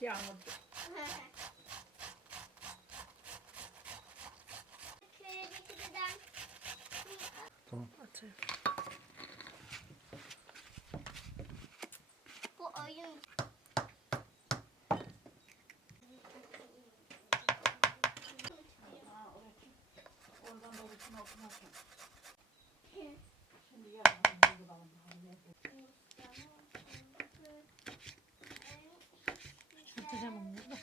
Yağmurcu. Tamam. Atayım. Bu oyun. Oradan da uçuna okumasın. Şimdi yarın bulalım. Atacağım onları da.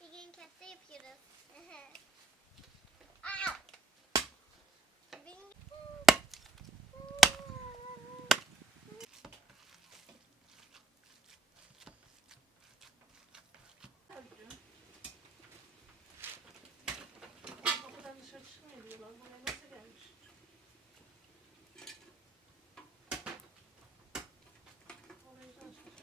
Bugün köfte yapıyoruz. Kapıdan dışarı çıkmıyor diyorlar. Buraya nasıl gelmiş? Orayı da açmış.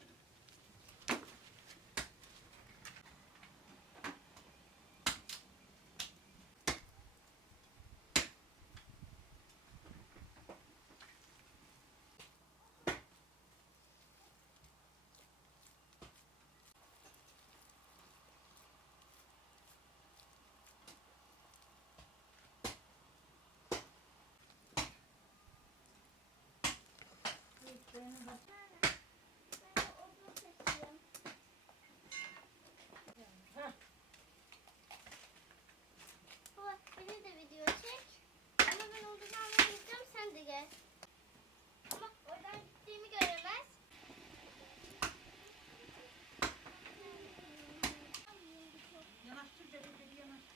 Baba beni de video çek. Ama ben oradan almaya gideceğim, sen de gel. Ama oradan gittiğimi göremez. Yanaştır dereceli yanaştır.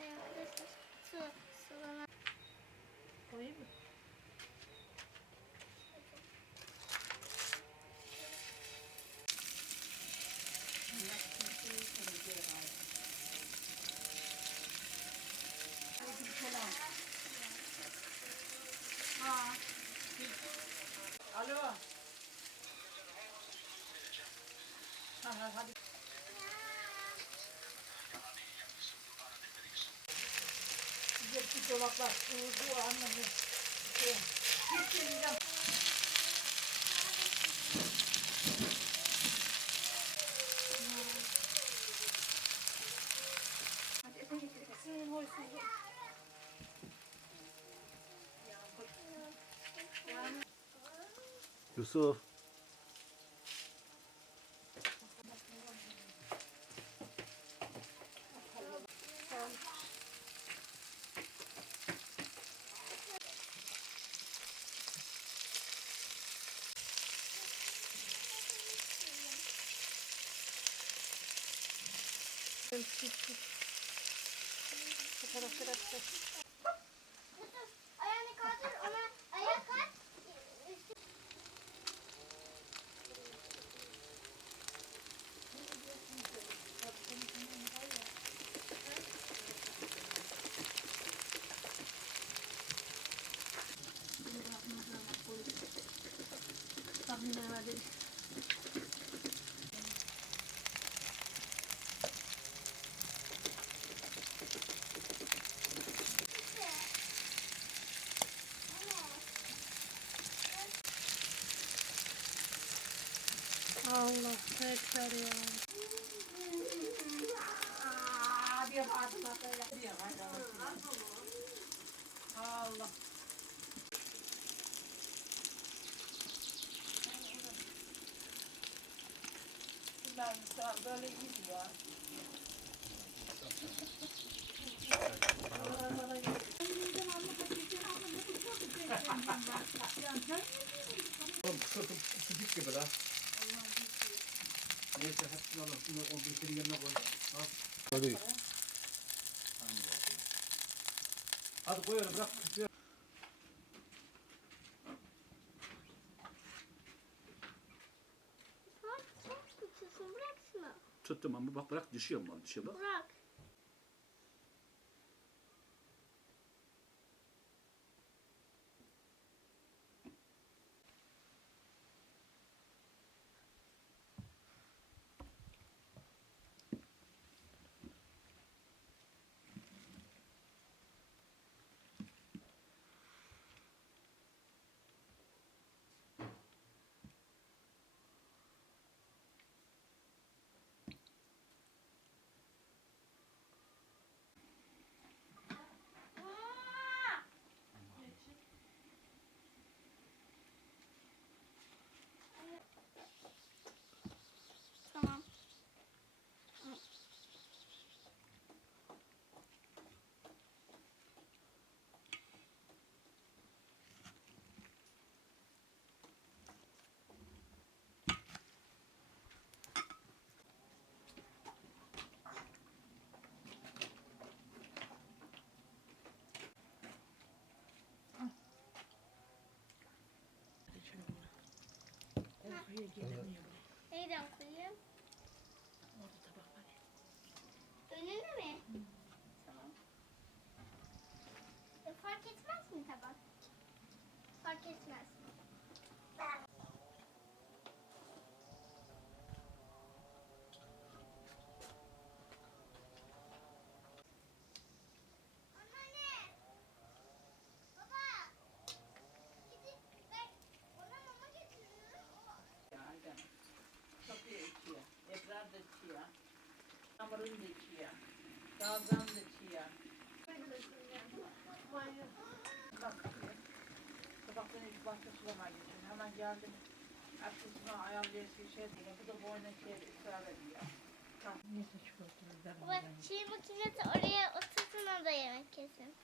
Arkadaşlar sulama. Koyayım mı? Alo. Hadi. Yetti dolaplar. Bu anlamı. Hiç geleceğim. Hadi ete getirirsin. Hoysuzluk. Yusuf. Bu tarafları açacağız. Yusuf ayağını kaldır, ona ayak at. Tahminen hadi. Allah tekrar ya. Allah. Böyle iyiydi ya. Neyse hepsini alalım. Şunu o büyüklerin yanına koy. Al. Hadi. Hadi koy öyle bırak. Bak çok tutuyorsun. Bırak şunu. Tuttum ama bak bırak düşüyor mu? Düşüyor bak. Bırak. Aa! Tamam. Oraya gelemiyor. Neyden koyayım? Orada tabak var ya. Önüne mi? Tamam. Fark etmez mi tabak? Fark etmez. Anneanne! Baba! Gidin ben ona mama getiriyorum. Aynen. Kapıya içiyor. Ebrar da içiyor. Hamurun da içiyor. Gazan da içiyor. Bak kapıya. Sabahtan ilk bahçe sulamaya geçiyor. Hemen geldim. Ertesine ayarlayasın şey diye. Bu da boyuna şey ısrar ediyor. Neyse çikolatayı ben Baba çiğ makinesi oraya otursun o da yemek kesin.